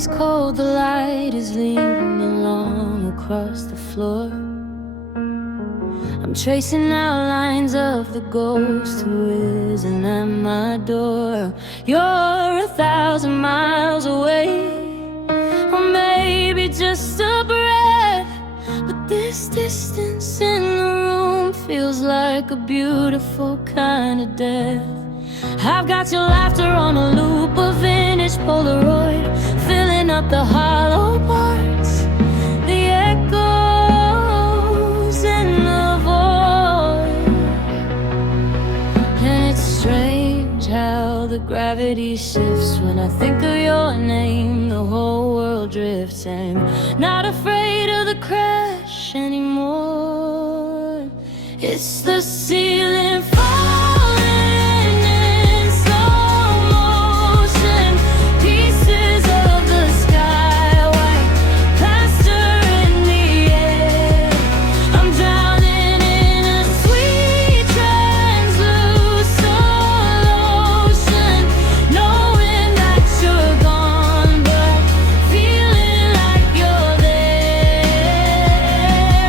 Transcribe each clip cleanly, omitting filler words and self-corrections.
body's cold, the light is leaving along across the floor. I'm tracing outlines of the ghost who isn't at my door. You're 1,000 miles away, or maybe just a breath, but this distance in the room feels like a beautiful kind of death. I've got your laughter on a loop, a vintage Polaroid, filling up the hollow parts, the echoes in the void. And it's strange how the gravity shifts when I think of your name. The whole world drifts. I'm not afraid of the crash anymore. It's the ceiling falling in slow motion, pieces of the sky, white plaster in the air. I'm drowning in a sweet translucent ocean, knowing that you're gone, but feeling like you're there.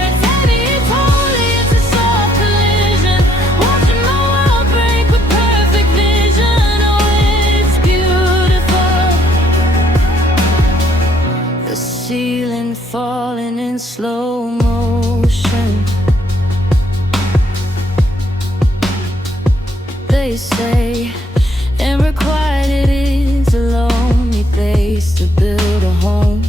It's heavy, it's holy, it's a soft collision, watching my world break with perfect vision. Oh, it's beautiful. The ceiling falling in slow motion. They say and quiet it is a lonely place to build a home,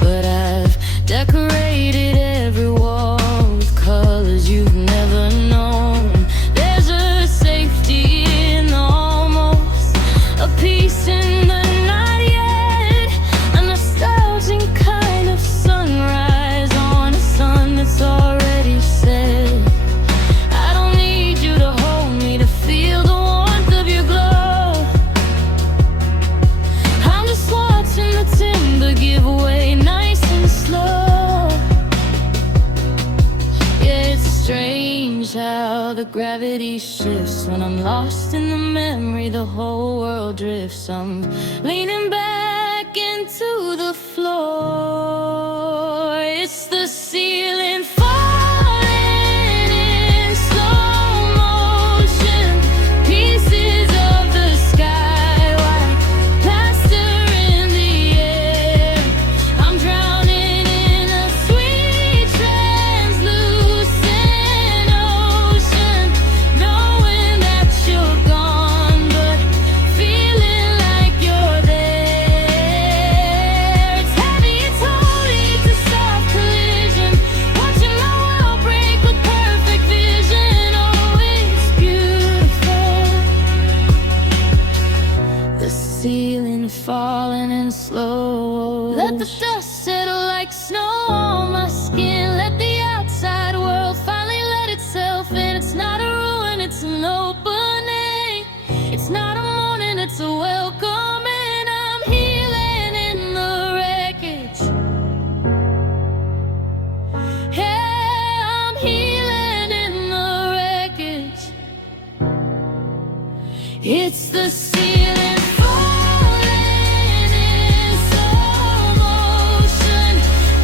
but I've decorated every wall with colors you've never known. There's a safety in the almost, a peace in the not yet, a nostalgic kind of sunrise on a sun that's already set. I don't need you to hold me to feel the warmth of your glow. I'm just watching the timber give way nice and slow. Yeah, it's strange how the gravity shifts when I'm lost in the memory. The whole world drifts. I'm leaning back into the floor. It's the ceiling falling in slow motion, pieces of the sky, white plaster in the air. I'm drowning in a sweet translucent ocean, knowing that you're gone, but feeling like you're there. It's heavy, it's holy, it's a soft collision, watching my world break with perfect vision. Oh, it's beautiful. The ceiling falling in slow. Let the dust settle like snow on my skin. Let the outside world finally let itself in. It's not a ruin, it's an opening. It's not a morning, it's a welcoming. I'm healing in the wreckage. Yeah, I'm healing in the wreckage. It's the ceiling falling in slow motion,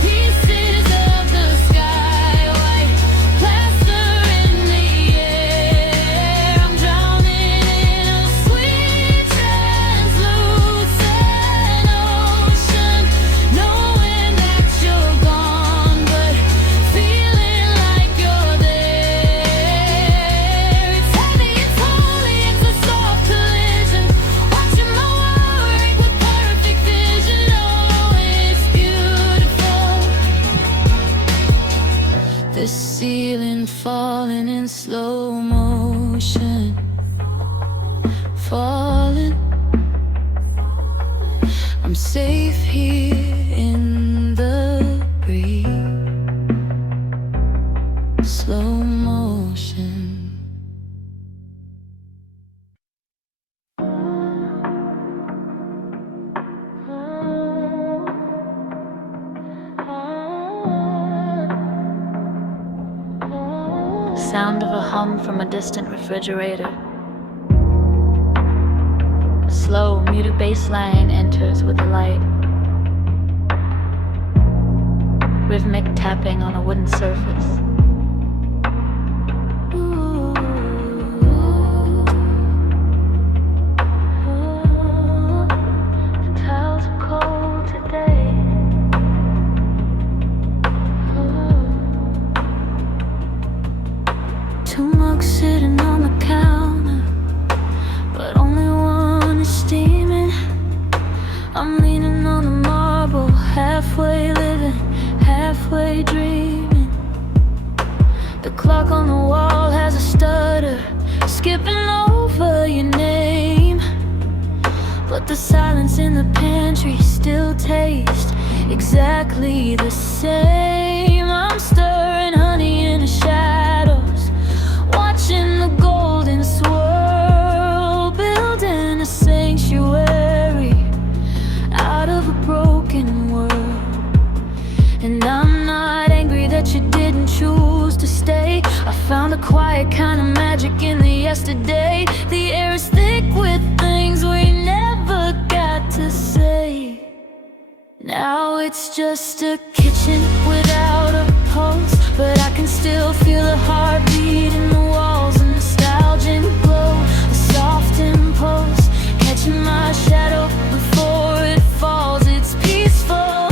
pieces of the sky, white plaster in the air. I'm drowning in a sweet translucent ocean, knowing that you're gone, but feeling like you're there. It's heavy, it's holy, it's a soft collision, watching my world break with perfect vision. Oh, it's beautiful. The ceiling falling in slow motion, falling. I'm safe here in the breeze. Slow motion. Sound of a hum from a distant refrigerator. A slow, muted bass line enters with the light. rhythmic tapping on a wooden surface. The tiles are cold today. Two mugs sitting on the counter, but only one is steaming. I'm leaning on the marble, halfway living, halfway dreaming. The clock on the wall has a stutter, skipping over your name. But the silence in the pantry still tastes exactly the same. I'm stirring honey in the shadows, watching the golden swirl, building a sanctuary out of a broken world. And I'm not angry that you didn't choose to stay. I found a quiet kind of magic in the yesterday. The air is thick with things we never got to say. Now it's just a kitchen without a pulse, but I can still feel the heartbeat in the walls, a nostalgic glow, a soft impulse, catching my shadow before it falls. It's peaceful,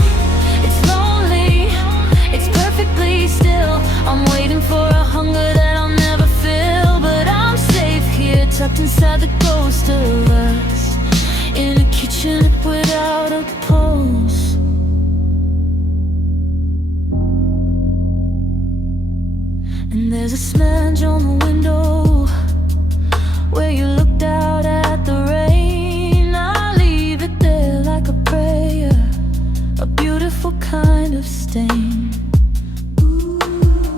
it's lonely, it's perfectly still. I'm waiting for a hunger that I'll never feel, but I'm safe here, tucked inside the ghost of us, in a kitchen without a pulse. And there's a smudge on the window where you looked out at the rain. I leave it there like a prayer, a beautiful kind of stain.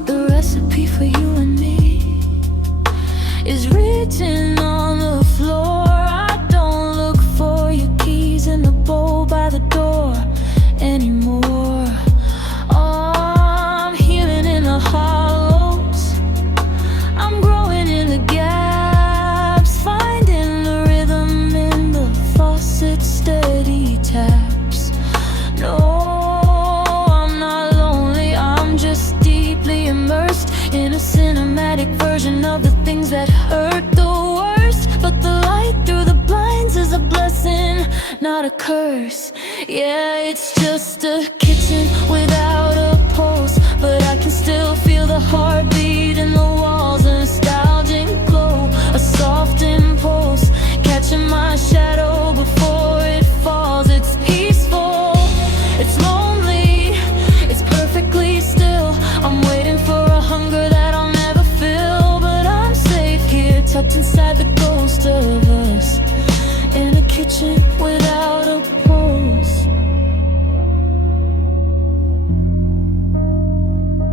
The recipe for you and me is written on the floor. I don't look for your keys in the bowl by the door anymore. Oh, I'm healing in the hollows, I'm growing in the gaps, finding the rhythm in the faucet's steady taps. No, I'm not lonely, I'm just deeply immersed in a cinematic version of the things that hurt the worst. But the light through the blinds is a blessing, not a curse. Yeah, it's just a kitchen without a pulse, but I can still feel the heartbeat in the walls, a nostalgic glow, a soft impulse, catching my shadow before it falls. It's peaceful, it's lonely, it's perfectly still. I'm waiting for a hunger that I'll never feel, but I'm safe here, tucked inside the ghost of us, in a kitchen without a pulse.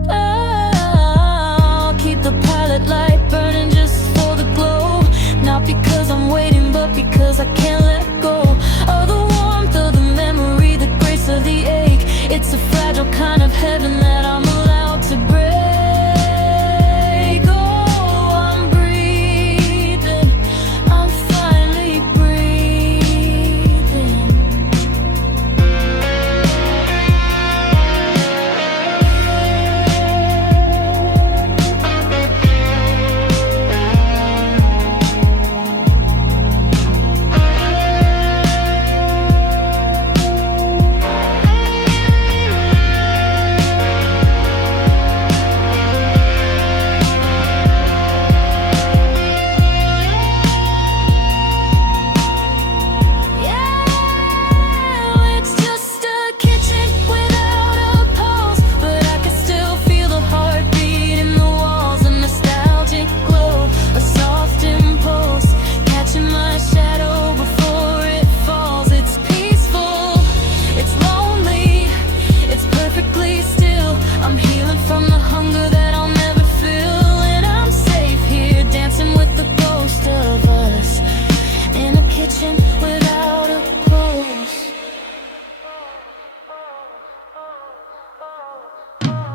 I'll keep the palette light burning just for the glow, not because I'm waiting, but because I can't let go of the warmth of the memory, the grace of the ache. It's a fragile kind of heaven that I'm allowed to break. Oh, I'm breathing, I'm finally breathing.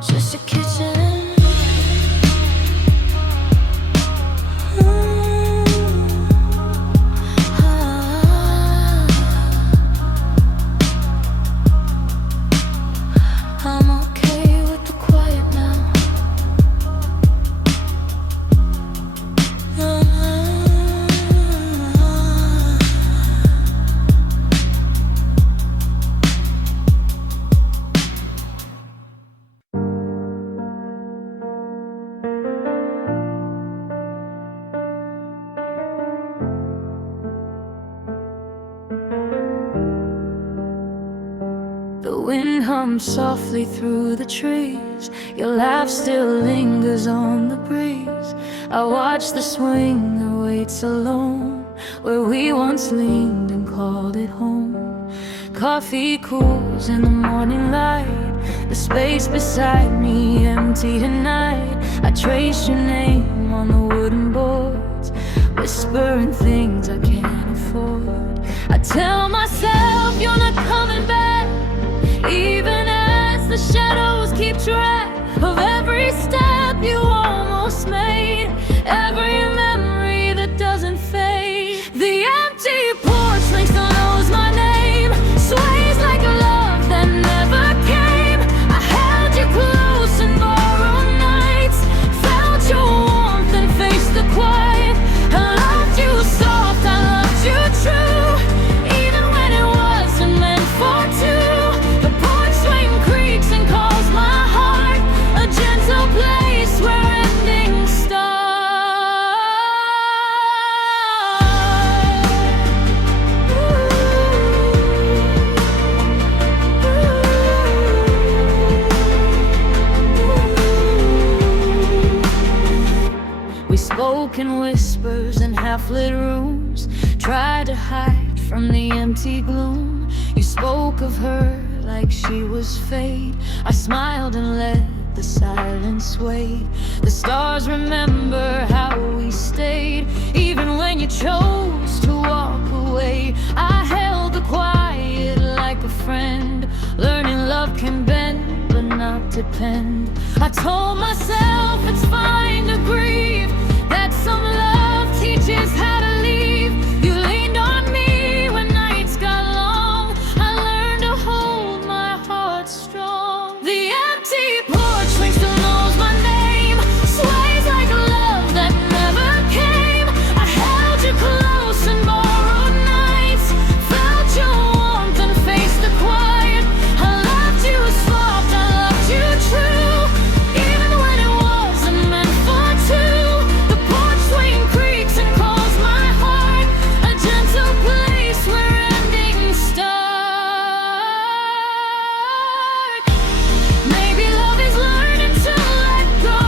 Just a kitchen. I'm okay. The wind hums softly through the trees. Your laugh still lingers on the breeze. I watch the swinger waits alone, where we once leaned and called it home. Coffee cools in the morning light. The space beside me empty tonight. I trace your name on the wooden boards, whispering things I can't afford. I tell myself you're not coming back, even as the shadows keep track of every step you almost made, every memory that doesn't fade. The empty porch link still knows my name, sways like a love that never came. I held you close in borrowed nights, felt your warmth and faced the quiet. I loved you soft, I loved you true, even when it wasn't meant for two. The porch swing creaks and calls my heart, a gentle place where endings start. We spoke in whispers in half-lit rooms, tried to hide from the empty gloom. You spoke of her like she was fate. I smiled and let the silence wait. The stars remember how we stayed, even when you chose to walk away. I held the quiet like a friend, learning love can bend but not depend. I told myself it's fine to grieve, that some love teaches how to leave. You leaned on me when nights got long. I learned to hold my heart strong. The empty porch swing still knows my name, sways like a love that never came. I held you close in borrowed nights, felt your warmth and faced the quiet. I loved you soft, I loved you true, even when it wasn't meant for two. The porch swing creaks and calls my heart, a gentle place where endings start. Maybe love is learning to let go,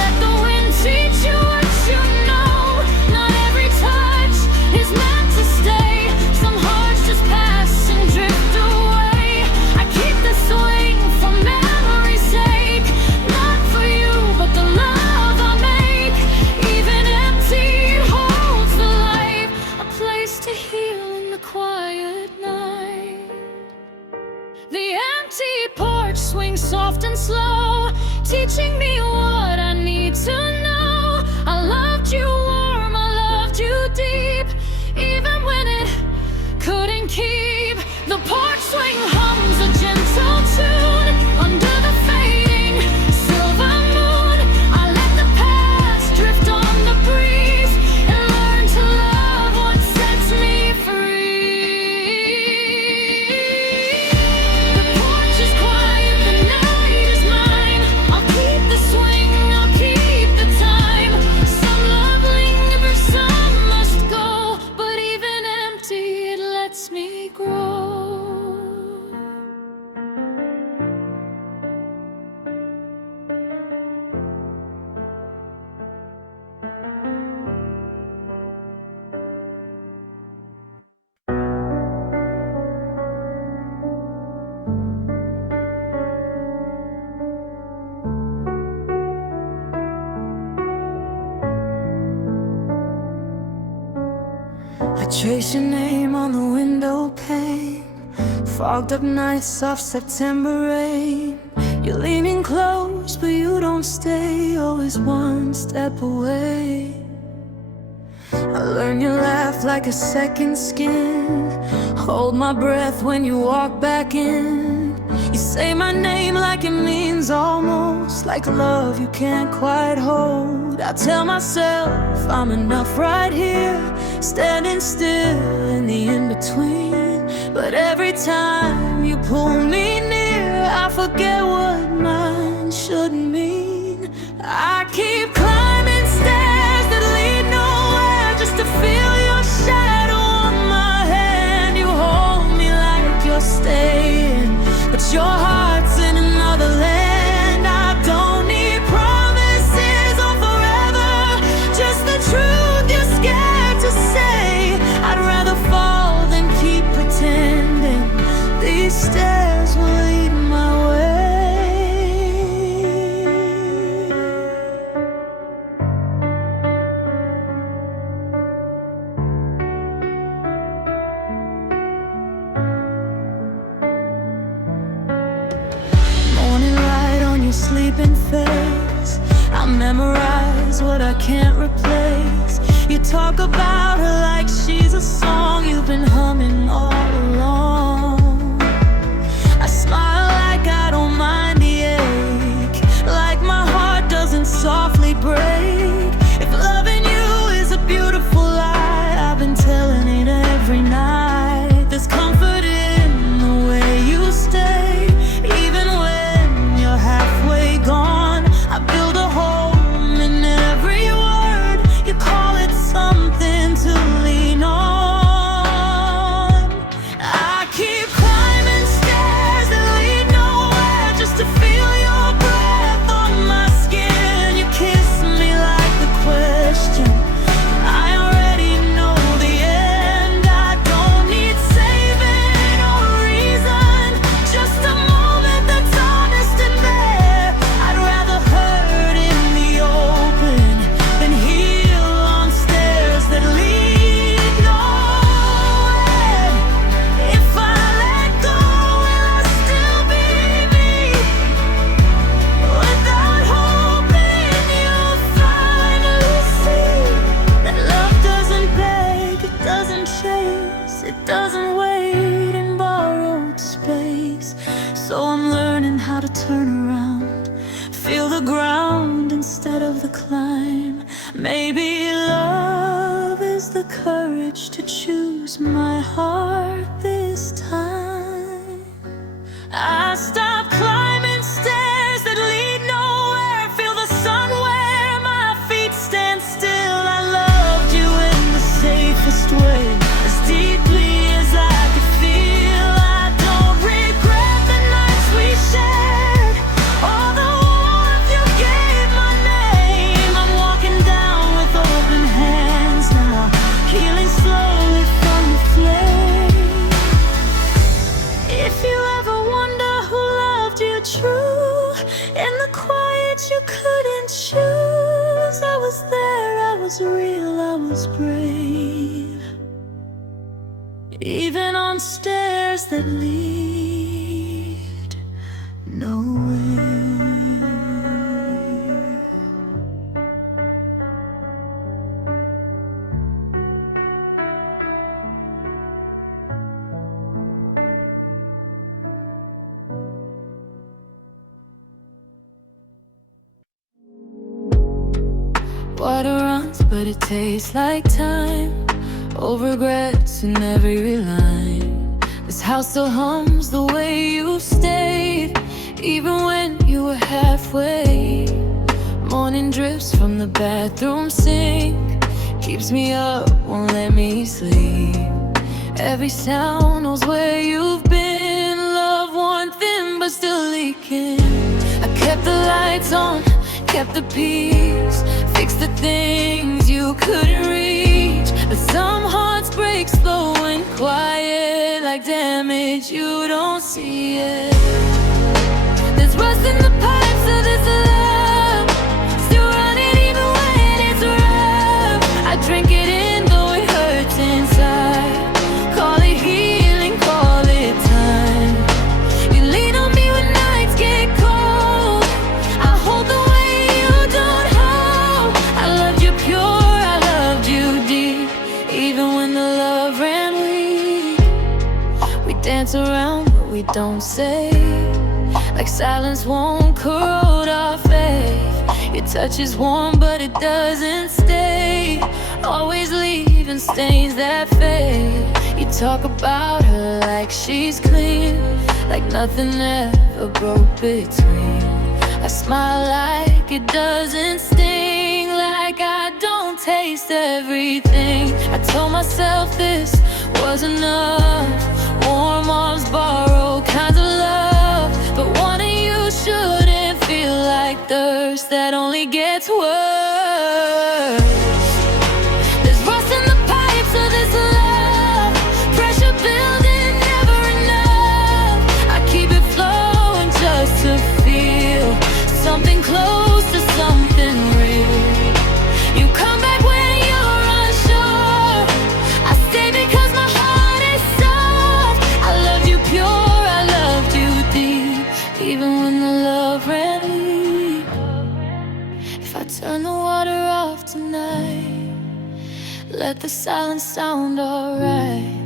let the wind teach you what you know. Not every touch is meant to stay, some hearts just pass and drift away. I keep the swing for memory's sake, not for you but the love I make. Even empty it holds the light, a place to heal in the quiet night. The empty porch swings soft and slow, teaching me what I need to know. I loved you warm, I loved you deep, even when it couldn't keep. The porch swing hums a gentle tune under the fading silver moon. I let the past drift on the breeze and learn to love what sets me free. The porch is quiet, the night is mine. I'll keep the swing, I'll keep the time. Some love lingers, some must go, but even empty it lets me grow. I trace your name on the window pane, fogged up nights, soft September rain. You're leaning close, but you don't stay, always one step away. I learn you laugh like a second skin, hold my breath when you walk back in. You say my name like it means almost, like love you can't quite hold. I tell myself I'm enough right here, standing still in the in-between. But every time you pull me near, I forget what mine should mean. I keep climbing stairs that lead nowhere, just to feel your shadow on my hand. You hold me like you're staying, but your heart's in another land. I don't need promises or forever, just the truth you're scared to say. I'd rather fall than keep pretending these stairs will lead my way. Morning light on your sleeping face, I memorize what I can't replace. You talk about her like she's a song you've been humming all along. I smile like I don't mind the ache, like my heart doesn't softly break. If loving you is a beautiful lie, I've been telling it every night. There's comfort in the way you stay, even when you're halfway gone. I build a home in every word. You call it something to lean on. I keep climbing stairs that lead nowhere, just to feel your breath on my skin. You kiss me like the question I already know the end. I don't need saving or reason, just a moment that's honest and bare. I'd rather hurt in the open than heal on stairs that lead nowhere. If I let go, will I still be me? Without hoping you'll finally see that love doesn't beg, it doesn't chase, it doesn't wait in borrowed space. So I'm learning how to turn around, feel the ground instead of the climb. Maybe love is the courage to choose my heart this time. I stop climbing stairs that lead nowhere, feel the sun where my feet stand still. I loved you in the safest way, as deeply as I could feel. I don't regret the nights we shared, all the warmth you gave my name. I'm walking down with open hands now, healing slowly from the flame. If you ever wonder who loved you true, in the quiet you couldn't choose, I was there, I was real, I was brave, even on stairs that lead nowhere. Water runs, but it tastes like time. Old regrets in every line. This house still hums the way you stayed, even when you were halfway. Morning drips from the bathroom sink, keeps me up, won't let me sleep. Every sound knows where you've been. Love worn thin, but still leaking. I kept the lights on, kept the peace, fixed the things you couldn't reach. But some hearts break slow and quiet, like damage you don't see it. There's rust in the pipes of this love, still running even when it's rough. I drink it in though it hurts inside. Call it healing, call it time. You lean on me when nights get cold, I hold the weight you don't hold. I loved you pure, I loved you deep, even when the love ran weak. We dance around but we don't say, like silence won't corrode our faith. Your touch is warm but it doesn't stay, always leaving stains that fade. You talk about her like she's clean, like nothing ever broke between. I smile like it doesn't sting, like I don't taste everything. I told myself this was enough, warm arms, borrowed kinds of love. gets worse. There's rust in the pipes of this love, pressure building, never enough. I keep it flowing just to feel something close to something real. You come back when you're unsure. I stay because my heart is soft. I loved you pure, I loved you deep, even when the love ran deep. If I turn the water off tonight, let the silence sound alright,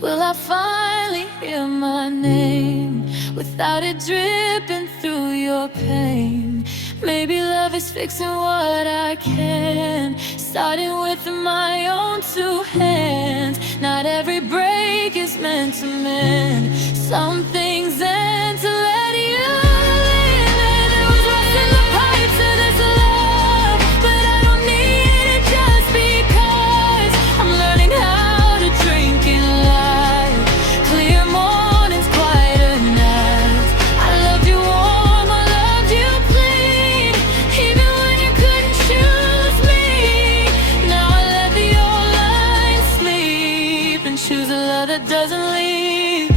will I finally hear my name without it dripping through your pain? Maybe love is fixing what I can, starting with my own two hands. Not every break is meant to mend. Some things end to let you live. There was rust in the pipes of this love, but I don't need it just because I'm learning how to drink in light. Clear mornings, quieter nights. I loved you warm, I loved you bleed, even when you couldn't choose me. Now I let the old lines sleep and choose a love that doesn't leave.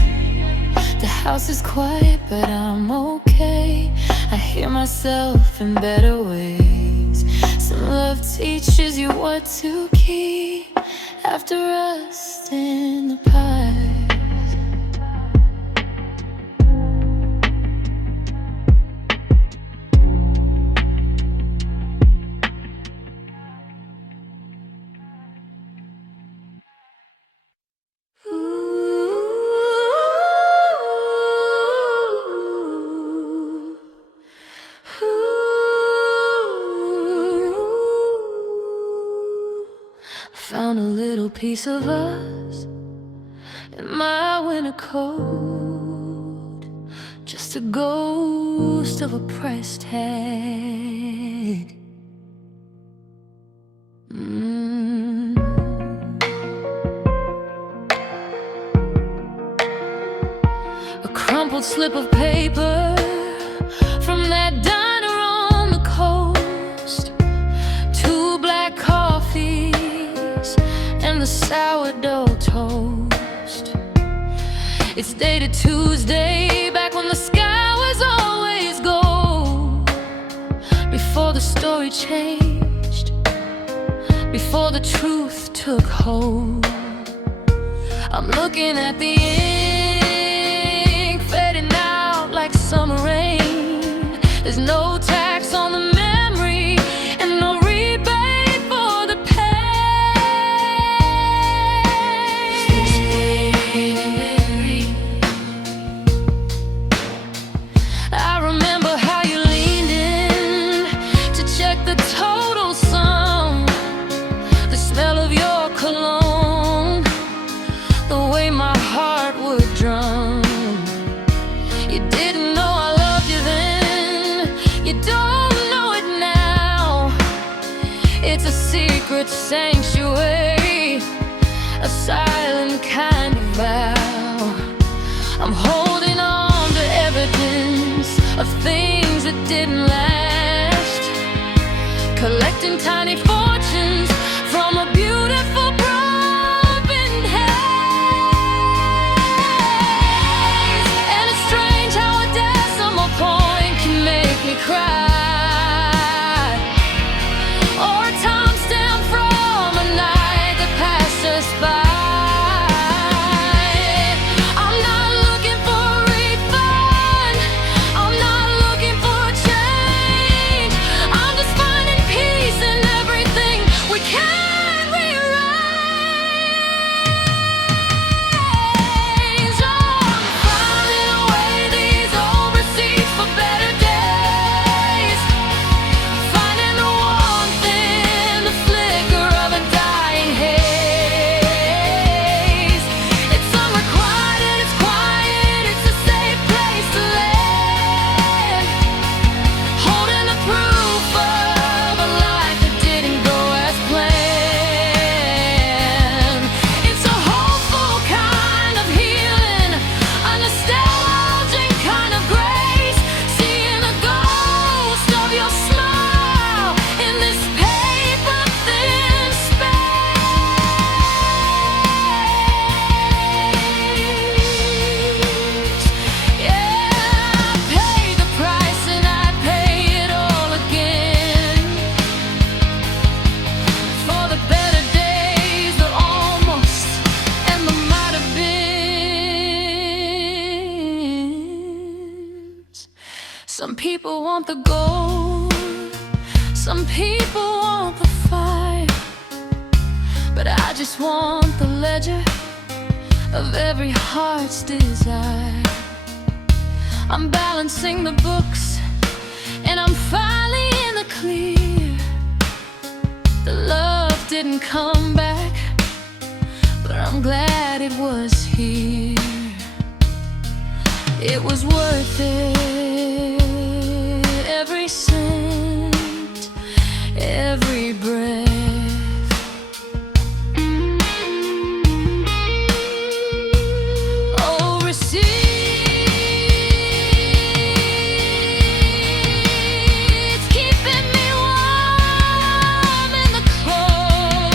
The house is quiet, but I'm okay. I hear myself in better ways. Some love teaches you what to keep after rust in the pipes. Found a little piece of us in my winter coat, just a ghost of a pressed head. A crumpled slip of paper from that diner on the coast, 2 black coffees and the sourdough toast. It's dated Tuesday, back when the sky was always gold, before the story changed, before the truth took hold. I'm looking at the ink fading out like summer rain. There's no tax on the memory and no rebate for the pain. I remember how you leaned in to check the total sum, the smell of your cologne, the way my heart would drum. You didn't know I loved you then, you don't know it now. It's a secret sanctuary, a silent kind of vow. I'm holding on to evidence of things that didn't last, collecting tiny fortunes from a beautiful broken haze. And it's strange how a decimal point can make me cry, or a timestamp from a night that passed us by. I'm not looking for a refund, I'm not looking for a change. I'm just finding peace in every Some people want the gold, some people want the fire, but I just want the ledger of every heart's desire. I'm balancing the books and I'm finally in the clear. The love didn't come back, but I'm glad it was here. It was worth it, every cent, every breath. Oh, receipts keeping me warm in the cold.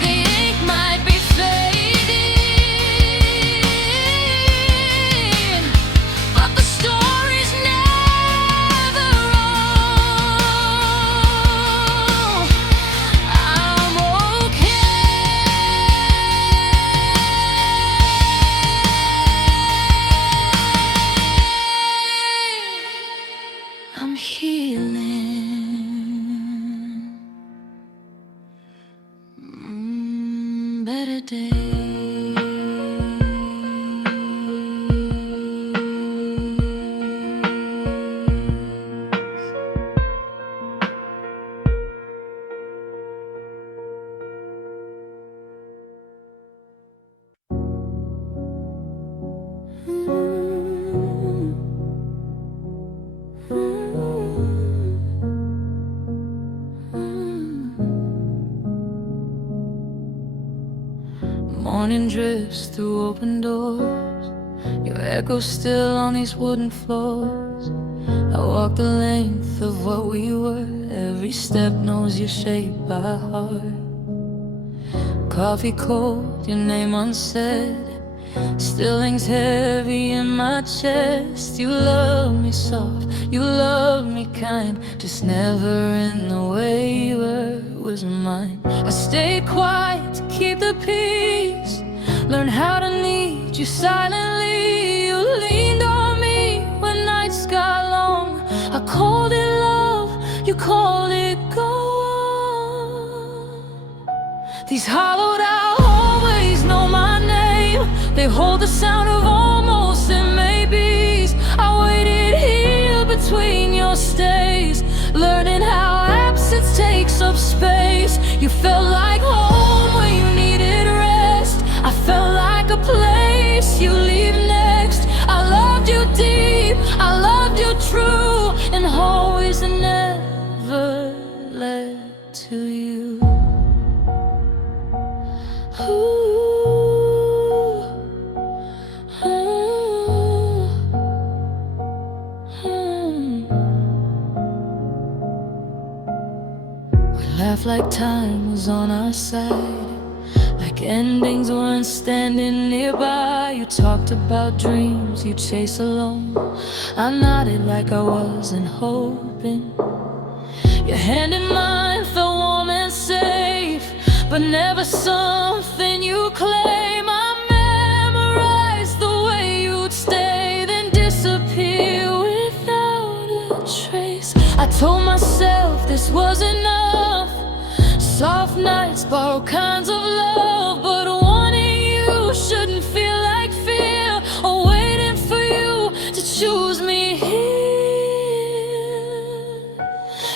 The ink might be fading, but the story's never wrong. I'm okay. I'm healing. Better days. Morning drifts through open doors. Your echo's still on these wooden floors. I walk the length of what we were. Every step knows your shape by heart. Coffee cold, your name unsaid. Stilling's heavy in my chest. You love me soft, you love me kind, just never in the way you were was mine. I stayed quiet to keep the peace, learn how to need you silently. You leaned on me when nights got long. I called it love, you called it go on. These hollowed out hallways know my name. They hold the sound of almost and maybes. I waited here between your stays, learning how absence takes up space. You felt like home when you needed rest. I felt like a place you leave next. I loved you deep, I loved you true, and always never led to you. Ooh. Laugh like time was on our side, like endings weren't standing nearby. You talked about dreams you chase alone. I nodded like I wasn't hoping. Your hand in mine felt warm and safe, but never something you claim. I memorized the way you'd stay, then disappear without a trace. I told myself this was enough. Soft nights, borrowed kinds of love, but wanting you shouldn't feel like fear, or waiting for you to choose me here.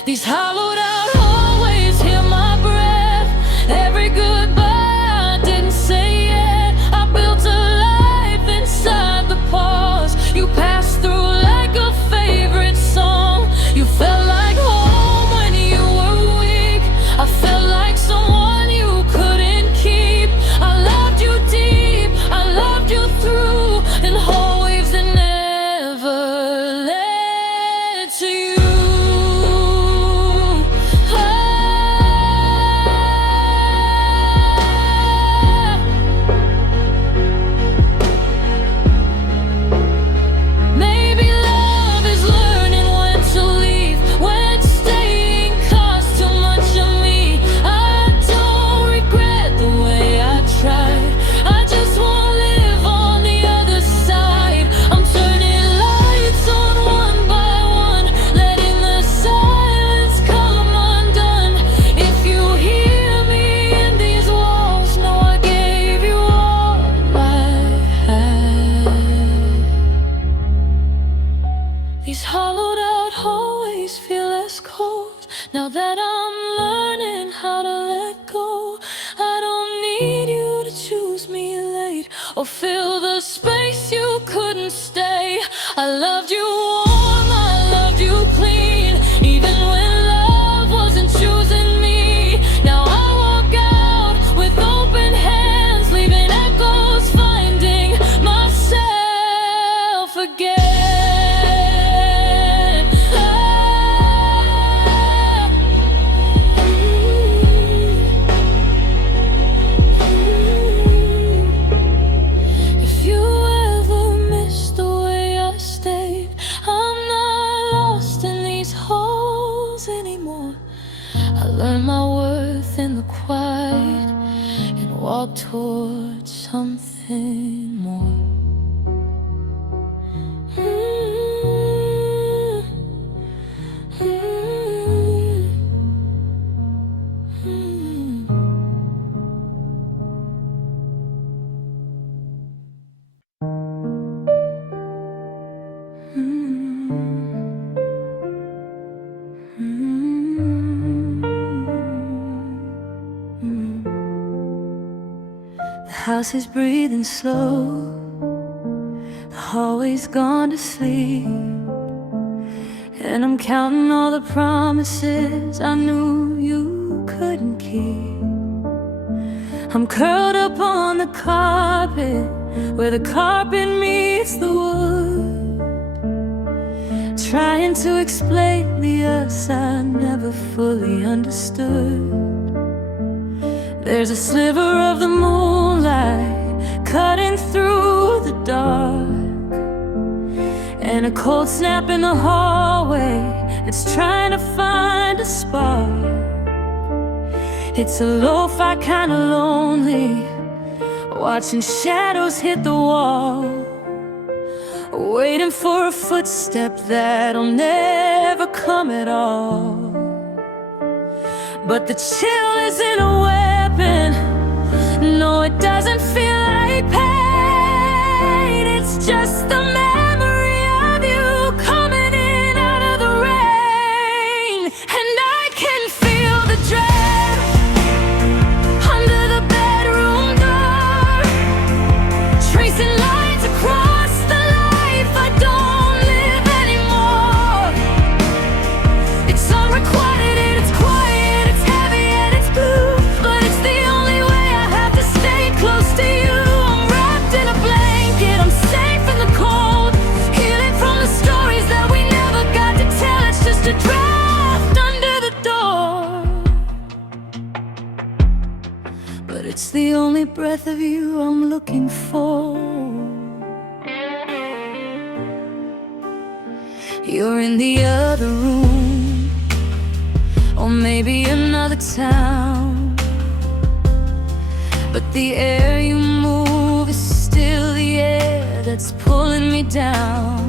These hollowed out hallways hear my breath. Every goodbye I didn't say yet. I built a life inside the pause. You passed through like a favorite song. You felt like home when you were weak. I felt like someone you couldn't house is breathing slow, the hallway's gone to sleep, and I'm counting all the promises I knew you couldn't keep. I'm curled up on the carpet, where the carpet meets the wood, trying to explain the us I never fully understood. There's a sliver of the moonlight cutting through the dark, and a cold snap in the hallway that's trying to find a spark. It's a lo-fi kind of lonely, watching shadows hit the wall, waiting for a footstep that'll never come at all. But the chill isn't a weapon, no, it doesn't feel like pain. It's just the memory of you coming in out of the rain, and I can feel the dread under the bedroom door, tracing lines across the life I don't live anymore. It's unrequited and it's quiet, it's heavy and it's blue, but it's the only way I have to stay close to you. I'm wrapped in a blanket, I'm safe in the cold, healing from the stories that we never got to tell. It's just a draft under the door, but it's the only breath of you I'm looking for. You're in the other room, or maybe another town, but the air you move is still the air that's pulling me down.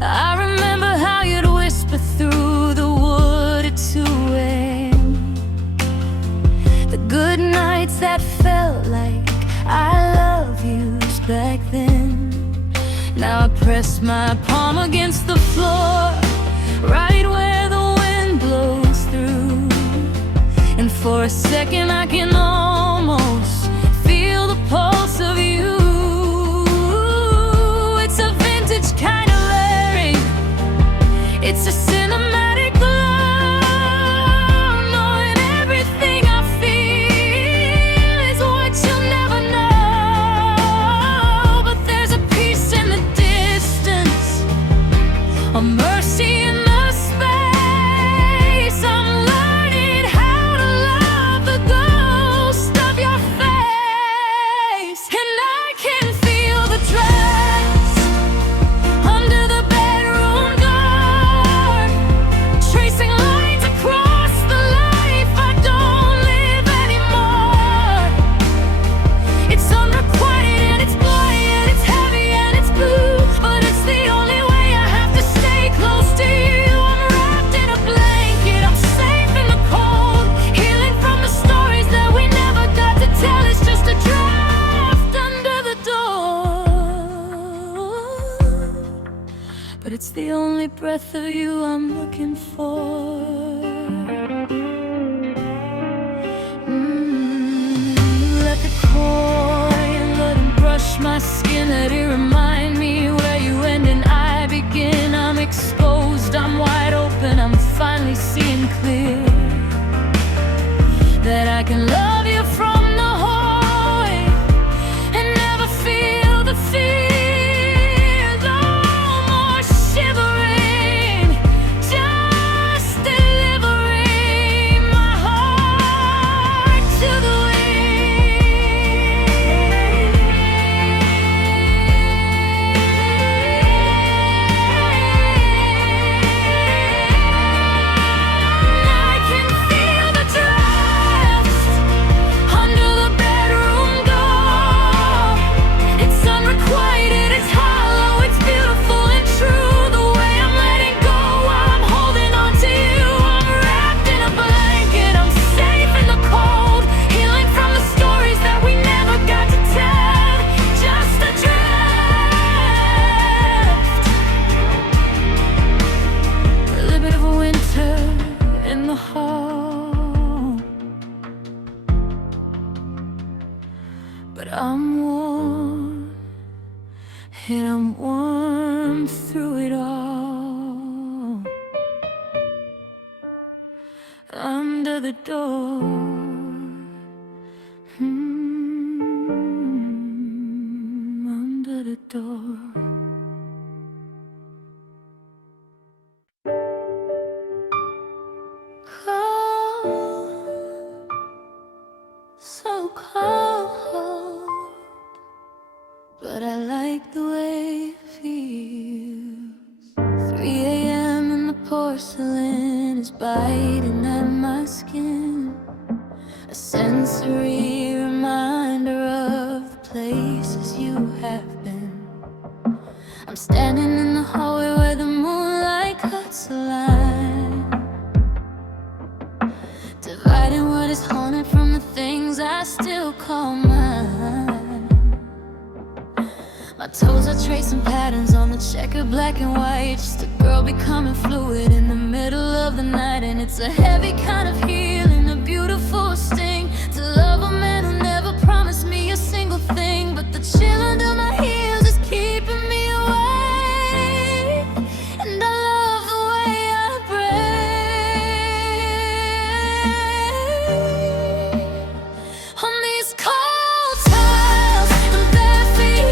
I remember how you'd whisper through the wood at 2 a.m., the good nights that felt like I love yous back then. Now I press my palm against the floor, right where the wind blows through, and for a second I can almost feel the pulse of you. It's a vintage kind of layering, it's a cinematic glow, knowing everything I feel is what you'll never know. But there's a peace in the distance, a mercy in the space. I'm learning how to love the ghost of your face, and I can feel the dress under the bedroom door, tracing lines across the life I don't live anymore. It's unrequited and it's quiet, it's heavy and it's blue, but it's the only way I have to stay close to you. I'm wrapped in a blanket, I'm safe in the cold, healing from the stories that we never got to tell. It's just a draft under the door, but it's the only breath of you I'm looking for. Let the coil brush my skin, let it remind me where you end and I begin. I'm exposed, I'm wide open, I'm finally seeing clear that I can love you from the hallway and never feel the fear. No more shivering, just delivering my heart to the wind. and I'm warm through it all. Under the door, under the door. Cold, so cold, but I like the way it feels. 3 a.m. and the porcelain is biting at my skin, a sensory reminder of the places you have been. I'm standing in the hallway where the moonlight cuts a line, dividing what is haunted from the things I still call mine. My toes are tracing patterns on the checkered black and white, just a girl becoming fluid in the middle of the night. And it's a heavy kind of healing, a beautiful sting, to love a man who never promised me a single thing. But the chill under my heels is keeping me awake, and I love the way I break on these cold tiles and bare feet,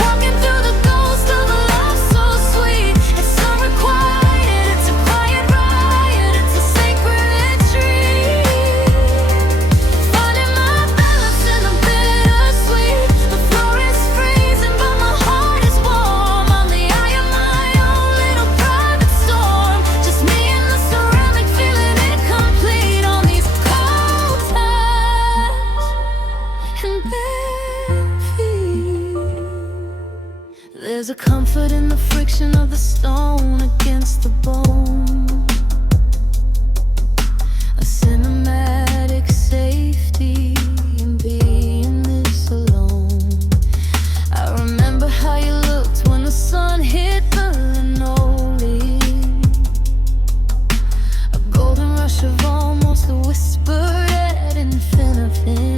walking through the ghost of a love so sweet. It's unrequited, it's a quiet riot, it's a sacred retreat. Finding my balance in the bittersweet. The floor is freezing, but my heart is warm. On the eye of my own little private storm, just me and the ceramic, feeling incomplete on these cold tiles and bare feet. There's a comfort in the friction of the stone against the bone, a cinematic safety in being this alone. I remember how you looked when the sun hit the linoleum, a golden rush of almost whispered at infinity.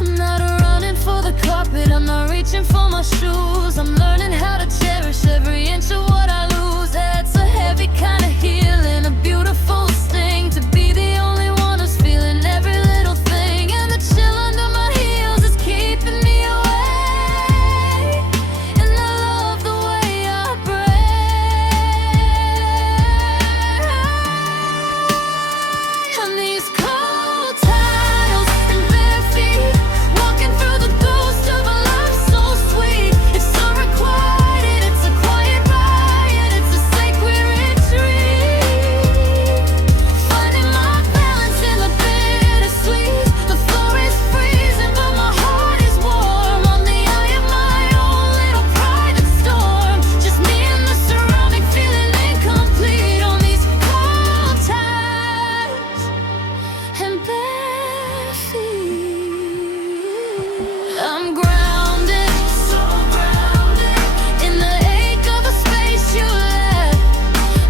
I'm not running for the carpet, I'm not reaching for my shoes. I'm learning how to cherish every inch of what I lose. That's a heavy kind of healing, a beautiful sting, to be the only one who's feeling every little thing. And the chill under my heels is keeping me awake, and I love the way I break on these cold tiles and bare feet, walking through the ghost of a love so sweet. It's unrequited, it's a quiet riot, it's a sacred retreat. Finding my balance in the bittersweet. The floor is freezing, but my heart is warm. On the eye of my own little private storm, just me and the ceramic, feeling incomplete on these cold times and bare feet. I'm grounded, so grounded, in the ache of a space you left.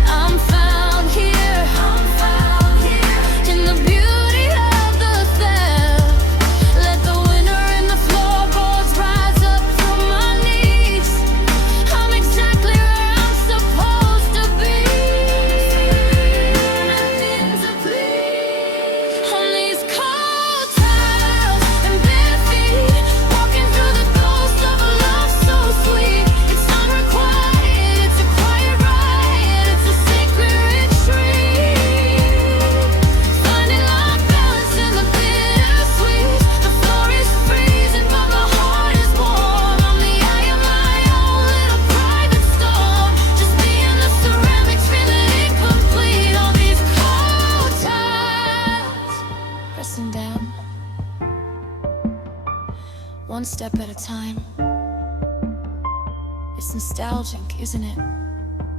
I'm found here, in the beauty of the theft. Let the winter and the floorboards rise up from my knees. I'm exactly where I'm supposed to be. Nothing to please on these cold tiles and bare feet, walking through the ghost of a love so sweet. It's unrequited, it's a quiet riot, it's a sacred retreat. Finding my balance in the bittersweet. The floor is freezing, but my heart is warm. On the eye of my own little private storm, just me and the ceramics, feeling incomplete on these cold tiles. Pressing down, one step at a time. It's nostalgic, isn't it?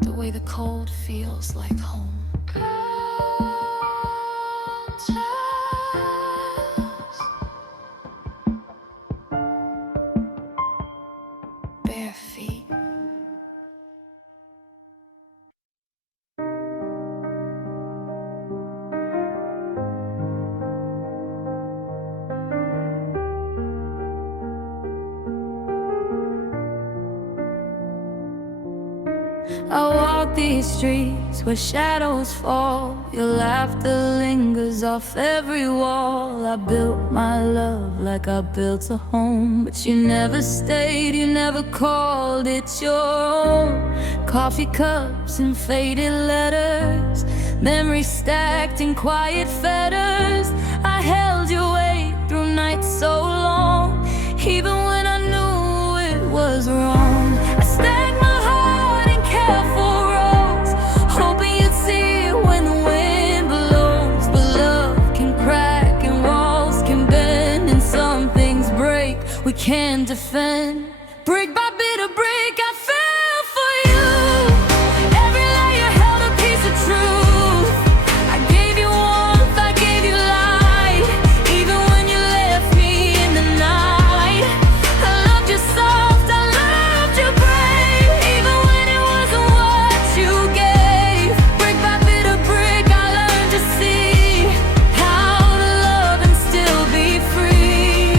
The way the cold feels like home. Cold tiles, bare feet. I walk these streets where shadows fall. Your laughter lingers off every wall. I built my love like I built a home, but you never stayed, you never called it your own. Coffee cups and faded letters, memories stacked in quiet fetters. I held your weight through nights so long, even when I knew it was wrong. I stacked my heart in careful rows, hoping you'd see it when the wind blows. But love can crack and walls can bend, and some things break we can't defend. Brick by bit of brick I fell for you. Every layer held a piece of truth. I gave you warmth, I gave you light, even when you left me in the night. I loved you soft, I loved you brave, even when it wasn't what you gave. Brick by bit of brick I learned to see how to love and still be free.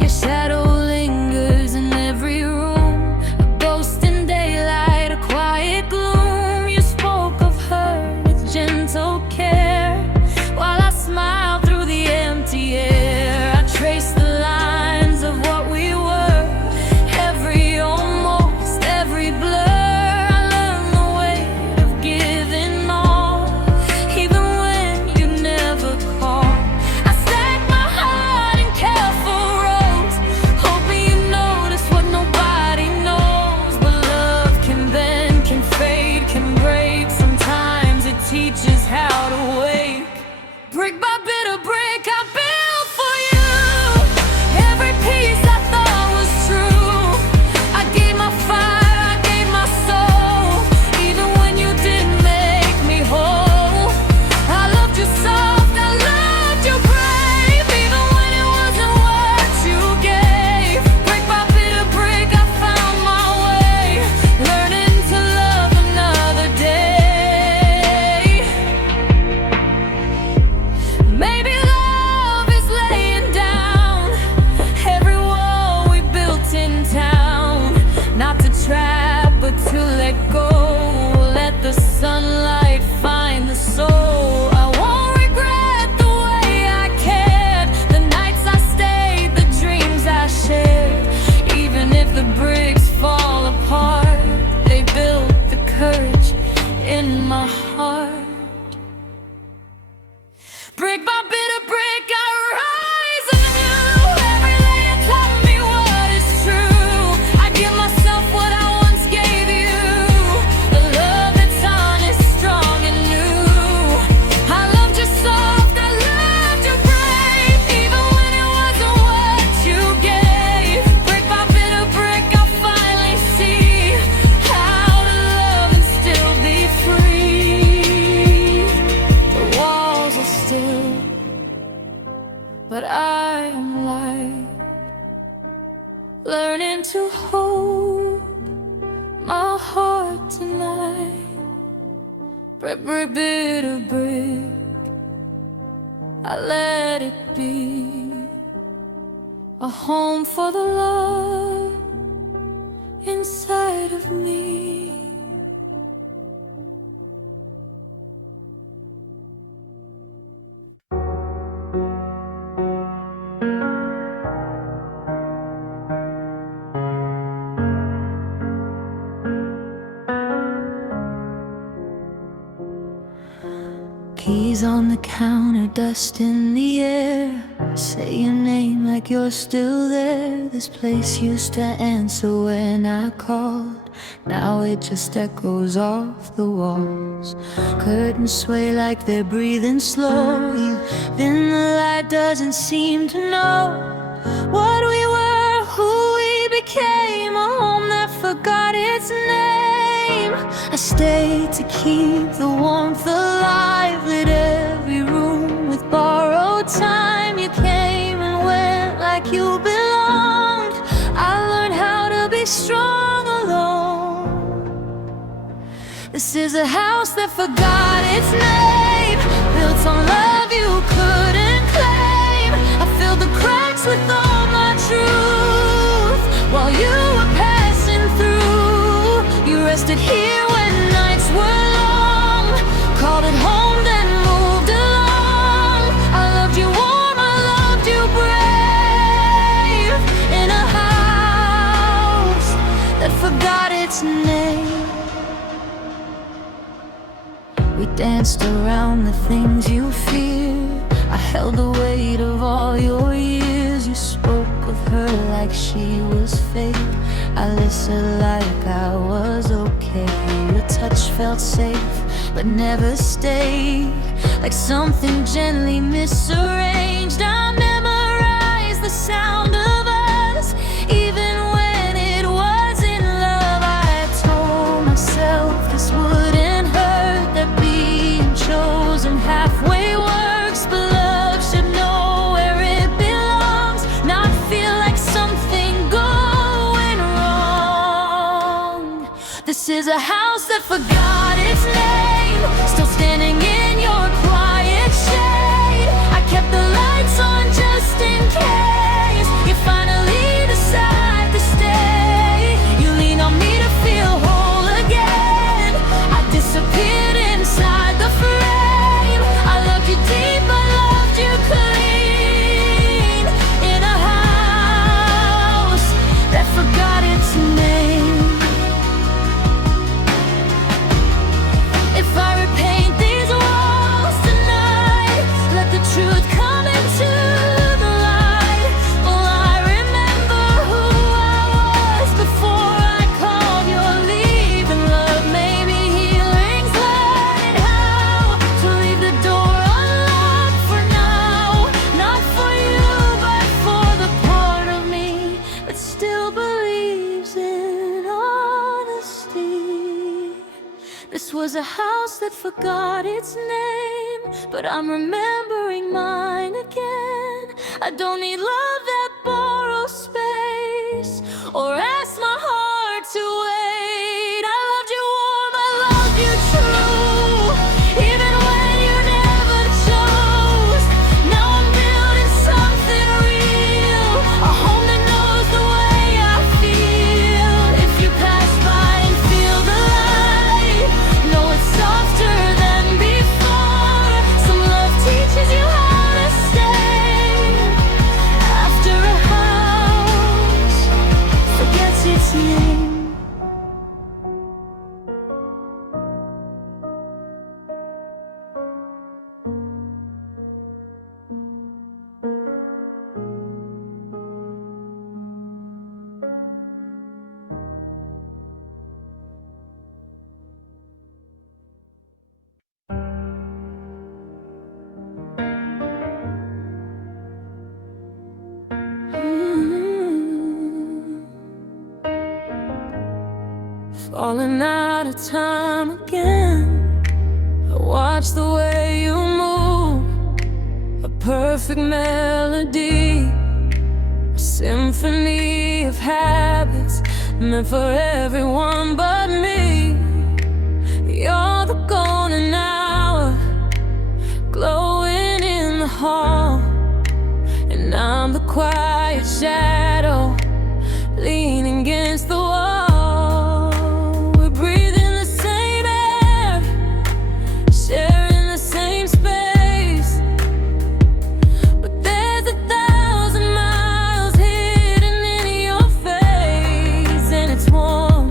Your shadow lingers in every room, a ghost in daylight, a quiet gloom. You spoke of her with gentle care, while I smiled through the empty air. I traced the lines of what we were, every almost, every blur. I learned the weight of giving all, even when you never called. I stacked my heart in careful rows, hoping you notice what nobody knows. But love can bend, can fade, can break. Sometimes it teaches how to wake. Brick by bit of brick I built for you. Every piece I thought was true. I gave my fire, I gave my soul, even when you didn't make me whole. I loved you soft, I loved you brave, even when it wasn't what you gave. Brick by bit of brick I found my way, learning to love another day. Maybe love is laying down every wall we built in town, not to trap but to let go. Let the sunlight find the soul. I won't regret the way I cared, the nights I stayed, the dreams I shared. Even if the bricks fall apart, they built the courage in my heart. Brick by bit of brick I rise anew. Every layer taught me what is true. I give myself what I once gave you, a love that's honest, strong and new. I loved you soft, I loved you brave, even when it wasn't what you gave. Brick by bit of brick I finally see how to love and still be free. The walls are still, but I am light, learning to hold my heart tonight. Brick, brick, bit of brick, I let it be a home for the love inside of me. Keys on the counter, dust in the air. Say your name like you're still there. This place used to answer when I called, now it just echoes off the walls. Curtains sway like they're breathing slow. You've been the light, doesn't seem to know what we were, who we became. A home that forgot its name. I stayed to keep the warmth alive, lit every room with borrowed time. You came and went like you belonged. I learned how to be strong alone. This is a house that forgot its name, built on love you couldn't claim. I filled the cracks with all my truth while you were passing rested here when nights were long. Called it home, then moved along. I loved you warm, I loved you brave, in a house that forgot its name. We danced around the things you fear. I held the weight of all your years. You spoke of her like she was fate. I listened like I was okay. Your touch felt safe, but never stayed. Like something gently misarranged. I memorized the sound of us, even when it wasn't love. I told myself this wouldn't hurt, that being chosen halfway works, but love should know where it belongs, not feel like something going wrong. This is a house that forgot its name, still standing in your quiet shade. I kept the lights on just in case you finally decide to stay. You lean on me to feel whole again. I disappeared inside the frame. I loved you deep, I loved you clean, in a house that forgot its name. If I repaint these walls tonight, let the truth come into the light. Will I remember who I was before I called your leaving love? Maybe healing's learning how to leave the door unlocked for now. Not for you, but for the part of me that still believes in honesty. This was a house that forgot its name, but I'm remembering mine again. I don't need love that borrows space, or ask my heart to wait. I loved you warm, I loved you true, even when you never chose. Now I'm building something real, a home that knows the way I feel. If you pass by and feel the light, know it's softer than before. Some love teaches you how to stay after a house forgets its name. Falling out of time again. I watch the way you move, a perfect melody, a symphony of habits meant for everyone but me. You're the golden hour, glowing in the hall, and I'm the quiet shadow, leaning against the wall. We're breathing the same air, sharing the same space, but there's 1,000 miles hidden in your face. And it's warm,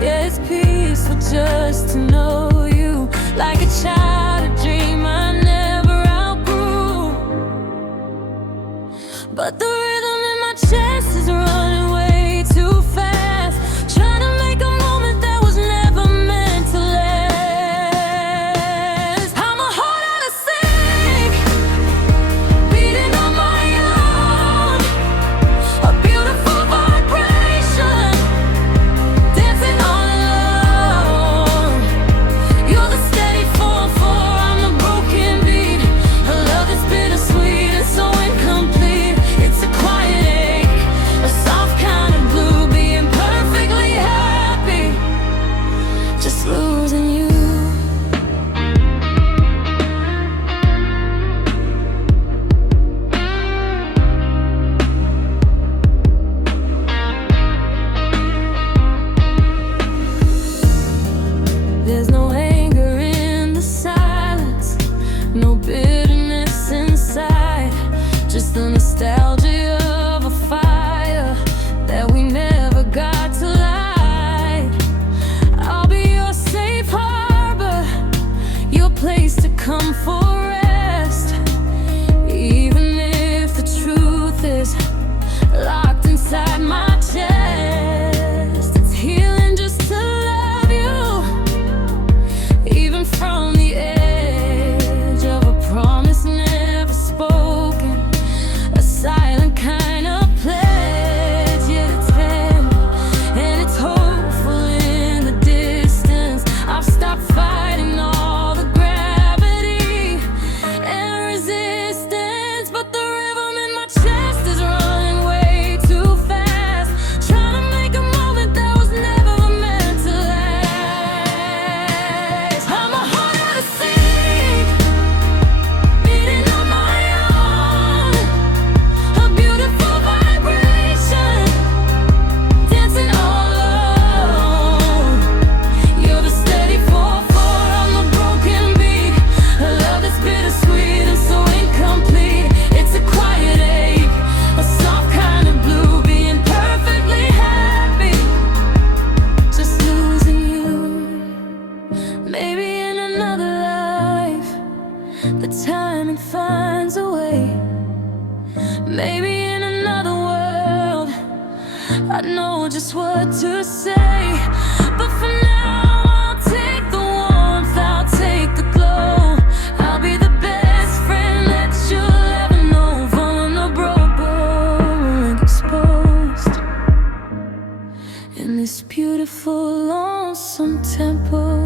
yeah, it's peaceful just to know you, like a child, a dream I never outgrew. But the rhythm in my chest I know just what to say, but for now I'll take the warmth, I'll take the glow. I'll be the best friend that you'll ever know, vulnerable and exposed in this beautiful, lonesome temple.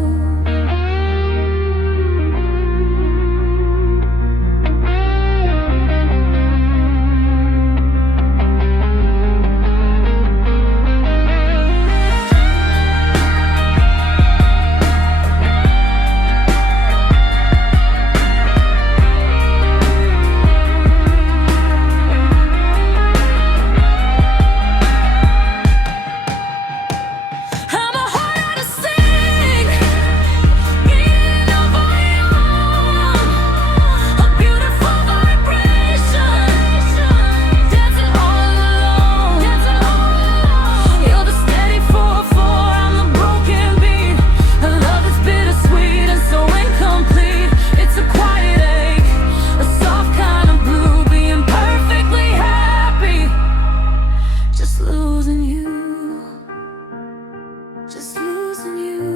Just losing you.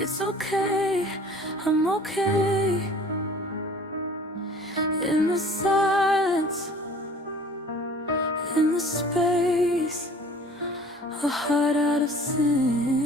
It's okay, I'm okay. In the silence, in the space, a heart out of sin.